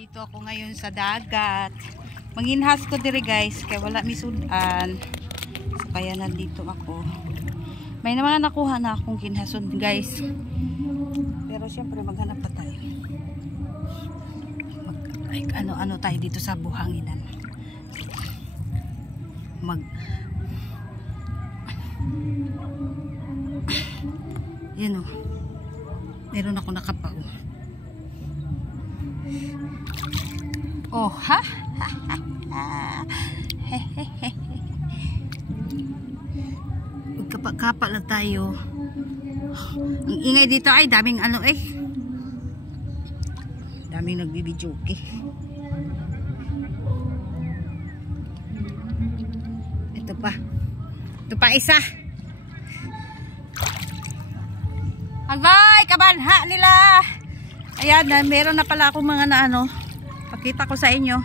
Nandito ako ngayon sa dagat. Manginhas ko dire guys, kaya wala misudan. So kaya nandito ako. May mga nakuha na akong kinhason guys. Pero syempre maghanap pa tayo. Ano tayo dito sa buhanginan. Yan o. Meron ako nakapao. Oh, ha? Magkapa lang tayo. Ang ingay dito ay daming ano eh. Daming nagbibidyoke. Ito pa. Ito pa isa. Agay, kabanha nila. Ayan, meron na pala akong mga na ano. Pakita ko sa inyo.